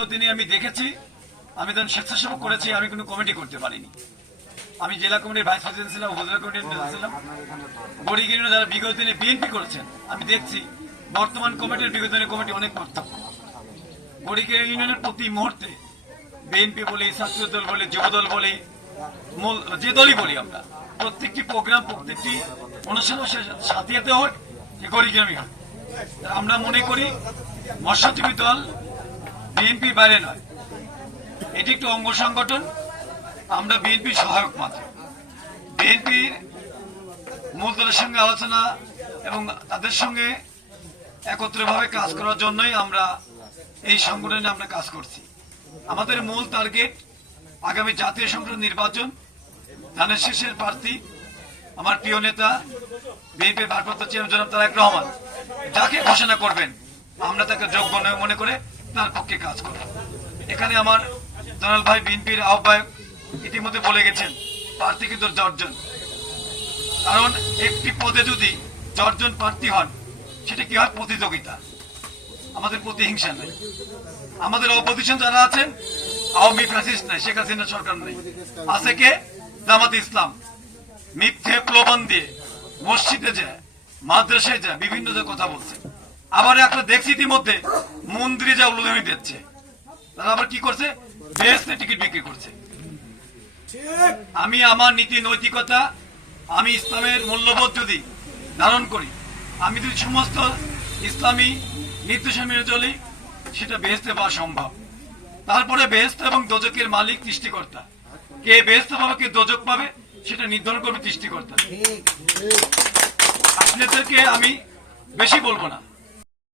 দিনে আমি দেখেছি, আমি তখন স্বেচ্ছাসেবক করেছি, আমি কোনো কমিটি করতে পারিনি। আমি জেলা কমিটির ভাইস প্রেসিডেন্ট ছিলাম, উপজেলা কমিটির ছিলাম। গড়িগিরি যারা বিগত দিনে বিএনপি করেছেন, আমি দেখছি বর্তমান কমিটির বিগত দিনের কমিটি অনেক পার্থক্য। গড়িগিরি ইউনিয়নের প্রতি মুহূর্তে বিএনপি বলি ছাত্র দল বলি যুবদল বলি, মূল যে দলই বলি আমরা, প্রত্যেকটি প্রোগ্রাম, প্রত্যেকটি অনুষ্ঠানের সাথে হোক গড়িগ্রামই হোক। আমরা মনে করি, মৎস্যজীবী দল বিএনপি বাইরে নয় এটি একটি অঙ্গ সংগঠন, আমরা বিএনপির সহায়ক মাত্র। বিএনপির মূল দলের সঙ্গে আলোচনা এবং তাদের সঙ্গে একত্রভাবে কাজ করার জন্যই আমরা এই সংগঠনে আমরা কাজ করছি। আমাদের মূল টার্গেট আগামী জাতীয় সংসদ নির্বাচন, ধানের শেষের প্রার্থী, আমার প্রিয় নেতা বিএনপি ভারপ্রাপ্ত চেয়ারম্যান জনাব তারেক রহমান। যাকে ঘোষণা করবেন, আমরা তাকে যোগ্য নয় মনে করে তার পক্ষে কাজ করব এখানে আমার দনাল ভাই, বিএনপির আহ্বায়ক ইতিমধ্যে বলে গেছেন, প্রার্থী কিন্তু জর্জন। কারণ একটি পদে যদি জর্জন প্রার্থী হন, সেটা কি হয়? প্রতিযোগিতা। আমাদের প্রতিহিংসা নেই। আমাদের অপোজিশন যারা আছেন, আওয়ামী ফ্যাসিস্ট নাই, শেখ হাসিনা সরকার নেই। আছে কে? জামাত ইসলাম। মিথ্যে প্রলোভন দিয়ে মসজিদে যায়, মাদ্রাসায় যায়, বিভিন্ন যে কথা বলছে। আবার একটা দেখছি ইতিমধ্যে মন্দিরে যা উল্লঙ্ঘনী দিচ্ছে তারা আবার কি করছে? বেহেস্তে টিকিট বিক্রি করছে। আমি আমার নীতি নৈতিকতা, আমি ইসলামের মূল্যবোধ যদি ধারণ করি, আমি যদি সমস্ত ইসলামী নির্দেশনা মেনে চলি, সেটা বেহেস্তে পাওয়া সম্ভব। তারপরে বেহেস্ত এবং দোজকের মালিক সৃষ্টিকর্তা। কে বেহেস্ত পাবে, কে দোজক পাবে, সেটা নির্ধারণ করবে সৃষ্টিকর্তা। আপনাদেরকে আমি বেশি বলব না।